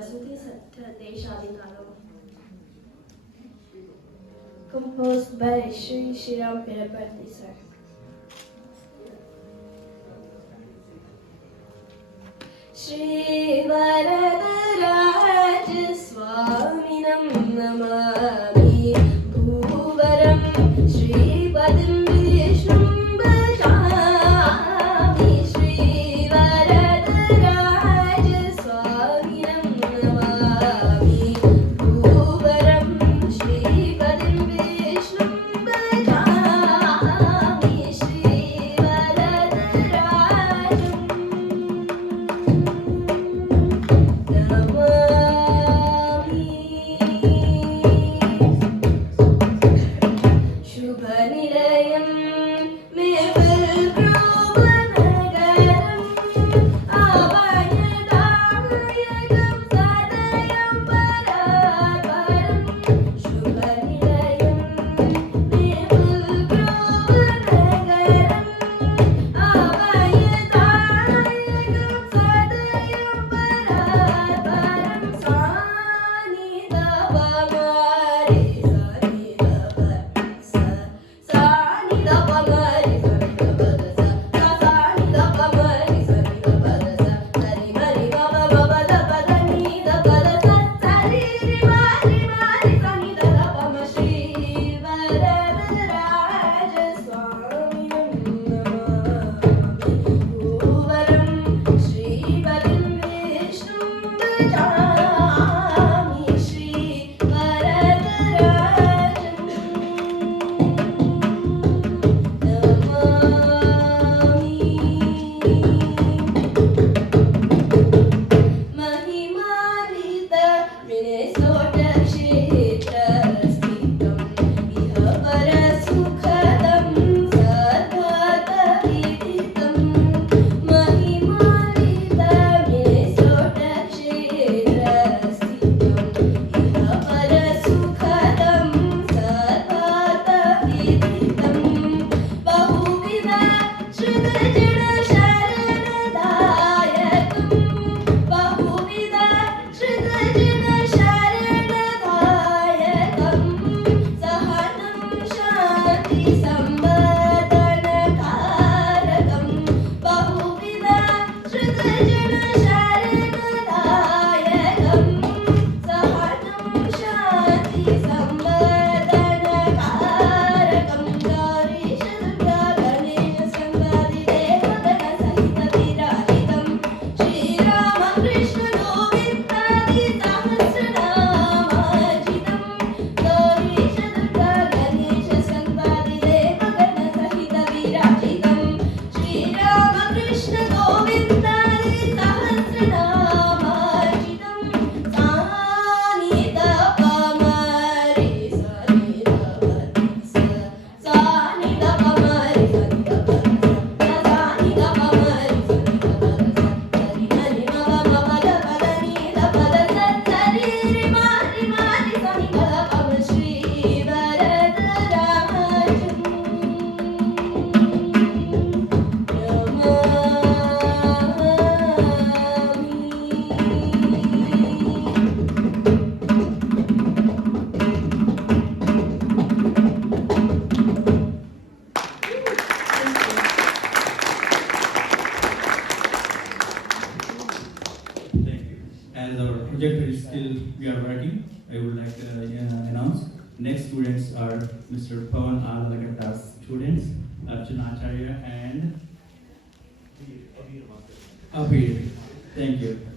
Saraswati Satya Composed by Sri Shriram Pirapati sir. Shri Varadaraja Swaminam Namami Bhuvaram Shri Padim Vishnum Bhajami Shri Varadaraja Swaminam Namami Bhuvaram Shri Padim Vishnum Bhajami Shri Varadaraja Shubhanilayam Mebal Prabhanagaram Abhayadayagam Sadayam Paraparam Shubhanilayam Mebal Prabhanagaram Abhayadayagam Sadayam Paraparam Sani Dabamari Sani Mahimalita Minnesota Kshetrasthitam Iha Parasukhadam Sarvataviditam Mahimalita Minnesota Kshetrasthitam Iha Parasukhadam Sarvataviditam Bahuvida Shridajana Sharanadayakam Bahuvida Shridajana Sharanadayakam Sahanam Shanti Sambhadanakarakam Bahuvida Shridajana Sharanadayakam Sahanam Shanti Sambhadanakarakam Gauri Shadurga Ganesha Sangadi Devagana Sahita Virahitam Shri Rama Krishna Govinda Sahasranamajitam Gauri Shadurga Ganesha Sangadi Devagana Sahita Virahitam Shri Rama Krishna Govinda Sahasranamajitam Sani Dapamari Sani Dapati Sani Dapamari Sani Dapati Sani Dapamari Sani Dapati Sari Mani Mama Mama Dapadani Dapada Sari Rimari Mari Sani Dapam Shri Varadarajan Thank you. As our projector is still, we are working, I would like to announce next students are Mr. Pawan Alagatta's students, Arjuna Acharya and Abir. Thank you.